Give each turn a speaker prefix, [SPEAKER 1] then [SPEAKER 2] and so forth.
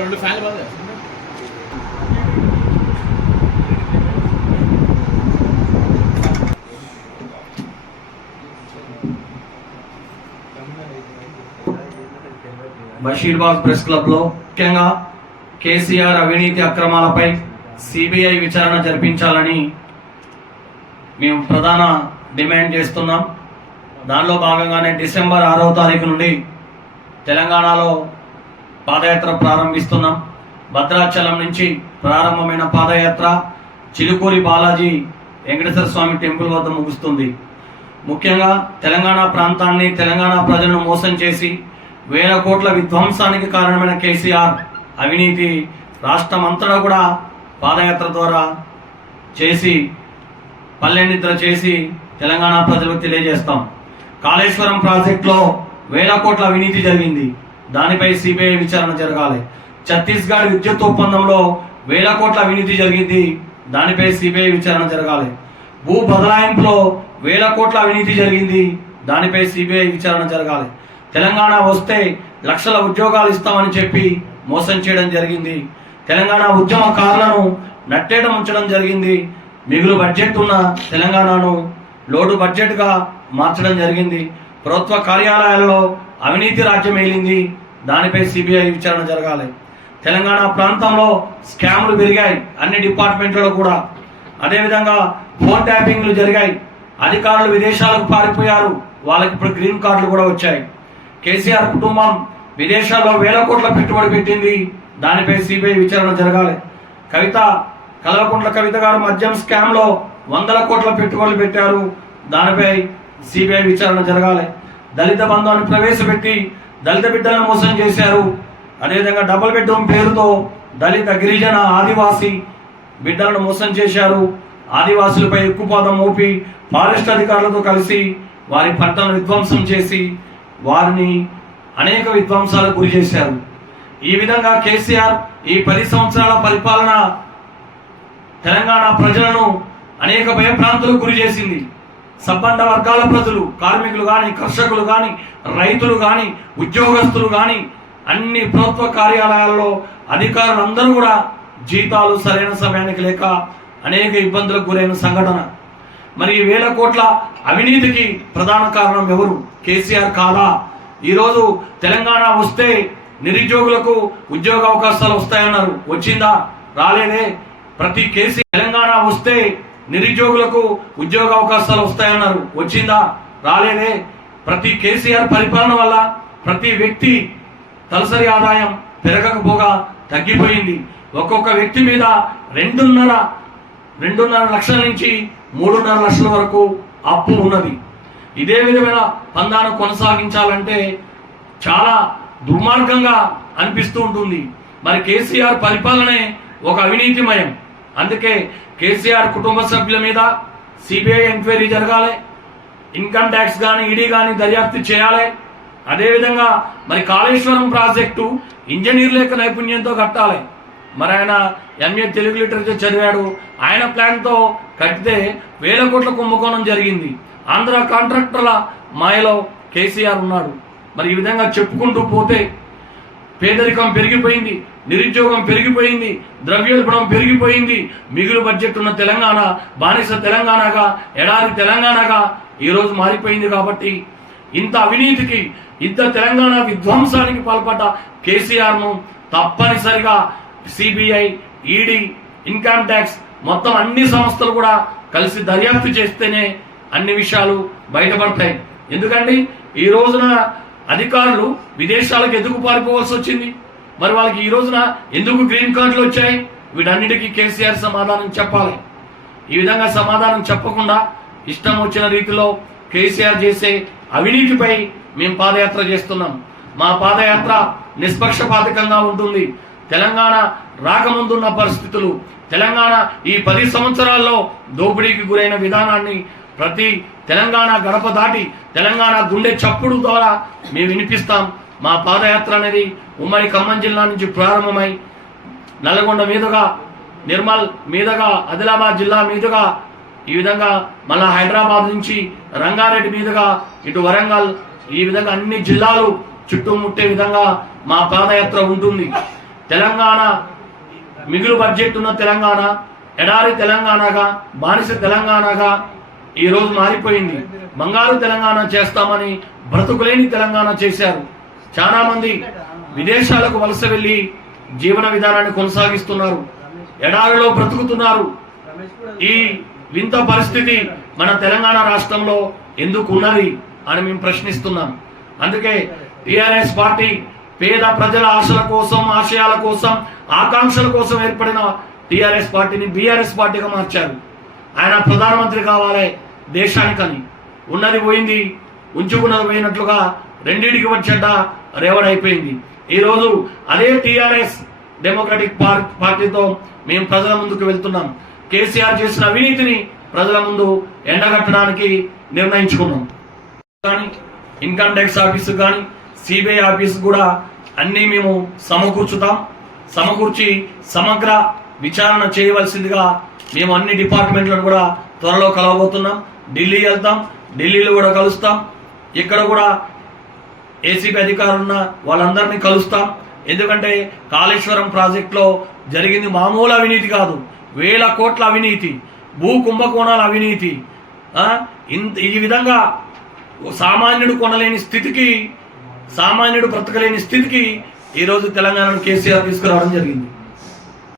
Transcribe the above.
[SPEAKER 1] రెండు ఫ్యాన్లు బాగా
[SPEAKER 2] బషీర్బాగ్ ప్రెస్ క్లబ్లో ముఖ్యంగా కేసీఆర్ అవినీతి అక్రమాలపై సిబిఐ విచారణ జరిపించాలని మేము ప్రధాన డిమాండ్ చేస్తున్నాం. దానిలో భాగంగానే డిసెంబర్ ఆరవ తారీఖు నుండి తెలంగాణలో పాదయాత్ర ప్రారంభిస్తున్నాం. భద్రాచలం నుంచి ప్రారంభమైన పాదయాత్ర చిలుకూరి బాలాజీ వెంకటేశ్వర స్వామి టెంపుల్ వద్ద ముగుస్తుంది. ముఖ్యంగా తెలంగాణ ప్రాంతాన్ని తెలంగాణ ప్రజలను మోసం చేసి వేల కోట్ల విధ్వంసానికి కారణమైన కేసీఆర్ అవినీతి రాష్ట్రం అంతటా కూడా పాదయాత్ర ద్వారా చేసి పల్లెనిద్ర చేసి తెలంగాణ ప్రజలకు తెలియజేస్తాం. కాళేశ్వరం ప్రాజెక్టులో వేల కోట్ల అవినీతి జరిగింది. దానిపై సిబిఐ విచారణ జరగాలి. ఛత్తీస్గఢ్ విద్యుత్ ఒప్పందంలో వేల కోట్ల అవినీతి జరిగింది. దానిపై సిబిఐ విచారణ జరగాలి. భూ బదలాయింపులో వేల కోట్ల అవినీతి జరిగింది. దానిపై సిబిఐ విచారణ జరగాలి. తెలంగాణ వస్తే లక్షల ఉద్యోగాలు ఇస్తామని చెప్పి మోసం చేయడం జరిగింది. తెలంగాణ ఉద్యమకారులను నట్టేట ఉంచడం జరిగింది. మిగులు బడ్జెట్ ఉన్న తెలంగాణను లోటు బడ్జెట్గా మార్చడం జరిగింది. ప్రభుత్వ కార్యాలయాల్లో అవినీతి రాజ్యం ఏలింది. దానిపై సిబిఐ విచారణ జరగాలి. తెలంగాణ ప్రాంతంలో స్కామ్లు పెరిగాయి. అన్ని డిపార్ట్మెంట్లలో కూడా. అదేవిధంగా ఫోన్ ట్యాపింగ్లు జరిగాయి. అధికారులు విదేశాలకు పారిపోయారు. వాళ్ళకి ఇప్పుడు గ్రీన్ కార్డులు కూడా వచ్చాయి. కేసీఆర్ కుటుంబం విదేశాల్లో వేల కోట్ల పెట్టుబడి పెట్టింది. దానిపై సిబిఐ విచారణ జరగాలి. కవిత కల్వకుంట్ల కవిత గారు మద్యం స్కామ్లో వందల కోట్ల పెట్టుబడులు పెట్టారు. దానిపై సిబిఐ విచారణ జరగాలి. దళిత బంధాన్ని ప్రవేశపెట్టి దళిత బిడ్డలను మోసం చేశారు. అదేవిధంగా డబుల్ బెడ్రూమ్ పేరుతో దళిత గిరిజన ఆదివాసి బిడ్డలను మోసం చేశారు. ఆదివాసులపై ఎక్కుపాదం మోపి ఫారెస్ట్ అధికారులతో కలిసి వారి పంటలను విధ్వంసం చేసి వారిని అనేక విధ్వంసాలకు గురి చేశారు. ఈ విధంగా కేసీఆర్ ఈ పది సంవత్సరాల పరిపాలన తెలంగాణ ప్రజలను అనేక భయభ్రాంతులకు గురి చేసింది. సంపన్న వర్గాల ప్రజలు కార్మికులు కానీ కర్షకులు కానీ రైతులు కానీ ఉద్యోగస్తులు కానీ అన్ని ప్రభుత్వ కార్యాలయాల్లో అధికారులందరూ కూడా జీతాలు సరైన సమయానికి లేక అనేక ఇబ్బందులకు గురైన సంఘటన. మరి వేల కోట్ల అవినీతికి ప్రధాన కారణం ఎవరు? కేసీఆర్ కాదా? ఈరోజు తెలంగాణ వస్తే నిరుద్యోగులకు ఉద్యోగ అవకాశాలు వస్తాయన్నారు. వచ్చిందా? రాలేదే. ప్రతి కేసీ తెలంగాణ వస్తే నిరుద్యోగులకు ఉద్యోగ అవకాశాలు వస్తాయన్నారు. వచ్చిందా? రాలేదే. ప్రతి కేసీఆర్ పరిపాలన వల్ల ప్రతి వ్యక్తి తలసరి ఆదాయం పెరగకపోగా తగ్గిపోయింది. ఒక్కొక్క వ్యక్తి మీద రెండున్నర రెండున్నర లక్షల నుంచి మూడున్నర లక్షల వరకు అప్పు ఉన్నది. ఇదే విధమైన పందాను కొనసాగించాలంటే చాలా దుర్మార్గంగా అనిపిస్తూ ఉంటుంది. మరి కేసీఆర్ పరిపాలనే ఒక అవినీతిమయం. అందుకే కేసీఆర్ కుటుంబ సభ్యుల మీద సిబిఐ ఎంక్వైరీ జరగాలి. ఇన్కమ్ ట్యాక్స్ కానీ ఈడీ కానీ దర్యాప్తు చేయాలి. అదేవిధంగా మరి కాళేశ్వరం ప్రాజెక్టు ఇంజనీర్ల యొక్క నైపుణ్యంతో కట్టాలి. మరి ఆయన ఎంఏ తెలుగు లిటరేచర్ చదివాడు. ఆయన ప్లాన్తో కట్టితే వేల కోట్ల కుంభకోణం జరిగింది. ఆంధ్ర కాంట్రాక్టర్ల మాయలో కేసీఆర్ ఉన్నాడు. మరి ఈ విధంగా చెప్పుకుంటూ పోతే పేదరికం పెరిగిపోయింది నిరుద్యోగం పెరిగిపోయింది ద్రవ్యోల్బణం పెరిగిపోయింది. మిగులు బడ్జెట్ ఉన్న తెలంగాణ బానిస తెలంగాణగా ఎడారి తెలంగాణగా ఈరోజు మారిపోయింది కాబట్టి ఇంత అవినీతికి ఇంత తెలంగాణ విధ్వంసానికి పాల్పడ్డ కేసీఆర్ను తప్పనిసరిగా సిబిఐ ఈడీ ఇన్కమ్ ట్యాక్స్ మొత్తం అన్ని సంస్థలు కూడా కలిసి దర్యాప్తు చేస్తేనే అన్ని విషయాలు బయటపడతాయి. ఎందుకండి? ఈ రోజున అధికారులు విదేశాలకు ఎందుకు పారిపోవాల్సి వచ్చింది? మరి వాళ్ళకి ఈ రోజున ఎందుకు గ్రీన్ కార్డులు వచ్చాయి? వీటన్నిటికీ కేసీఆర్ సమాధానం చెప్పాలి. ఈ విధంగా సమాధానం చెప్పకుండా ఇష్టం వచ్చిన రీతిలో కేసీఆర్ చేసే అవినీతిపై మేము పాదయాత్ర చేస్తున్నాం. మా పాదయాత్ర నిష్పక్షపాతకంగా ఉంటుంది. తెలంగాణ రాకముందున్న పరిస్థితులు తెలంగాణ ఈ పది సంవత్సరాల్లో దోపిడీకి గురైన విధానాన్ని ప్రతి తెలంగాణ గడప దాటి తెలంగాణ గుండె చప్పుడు ద్వారా మేము వినిపిస్తాం. మా పాదయాత్ర అనేది ఉమ్మడి ఖమ్మం జిల్లా నుంచి ప్రారంభమై నల్గొండ మీదుగా నిర్మల్ మీదుగా ఆదిలాబాద్ జిల్లా మీదుగా ఈ విధంగా మళ్ళా హైదరాబాద్ నుంచి రంగారెడ్డి మీదుగా ఇటు వరంగల్ ఈ విధంగా అన్ని జిల్లాలు చుట్టుముట్టే విధంగా మా పాదయాత్ర ఉంటుంది. తెలంగాణ మిగులు బడ్జెట్ ఉన్న తెలంగాణ ఎడారి తెలంగాణగా బానిస తెలంగాణగా ఈ రోజు మారిపోయింది. బంగారు తెలంగాణ చేస్తామని బ్రతుకులేని తెలంగాణ చేశారు. చాలా మంది విదేశాలకు వలస వెళ్ళి జీవన విధానాన్ని కొనసాగిస్తున్నారు. ఎడారిలో బ్రతుకుతున్నారు. ఈ వింత పరిస్థితి మన తెలంగాణ రాష్ట్రంలో ఎందుకు ఉన్నది అని మేము ప్రశ్నిస్తున్నాం. అందుకే టిఆర్ఎస్ పార్టీ పేద ప్రజల ఆశల కోసం ఆశయాల కోసం ఆకాంక్షల కోసం ఏర్పడిన టిఆర్ఎస్ పార్టీని బీఆర్ఎస్ పార్టీగా మార్చారు. ఆయన ప్రధానమంత్రి కావాలి దేశానికని. ఉన్నది పోయింది ఉంచుకున్నది పోయినట్లుగా రెండింటికి వచ్చేట రేవడైపోయింది. ఈరోజు అదే టీఆర్ఎస్ డెమోక్రటిక్ పార్టీతో మేము ప్రజల ముందుకు వెళ్తున్నాం. కేసీఆర్ చేసిన అవినీతిని ప్రజల ముందు ఎండగట్టడానికి నిర్ణయించుకున్నాం. కానీ ఇన్కమ్ ట్యాక్స్ ఆఫీస్ కానీ సిబిఐ ఆఫీస్ కూడా అన్నీ మేము సమకూర్చుతాం. సమకూర్చి సమగ్ర విచారణ చేయవలసిందిగా మేము అన్ని డిపార్ట్మెంట్లను కూడా త్వరలో కలవబోతున్నాం. ఢిల్లీ వెళ్తాం. ఢిల్లీలో కూడా కలుస్తాం. ఇక్కడ కూడా ఏసీబీ అధికారులు ఉన్న వాళ్ళందరినీ కలుస్తాం. ఎందుకంటే కాళేశ్వరం ప్రాజెక్టులో జరిగింది మామూలు అవినీతి కాదు. వేల కోట్ల అవినీతి భూ కుంభకోణాల అవినీతి. ఇంత ఈ విధంగా సామాన్యుడు కొనలేని స్థితికి సామాన్యుడు బ్రతకలేని స్థితికి ఈరోజు తెలంగాణను కేసీఆర్ తీసుకురావడం జరిగింది.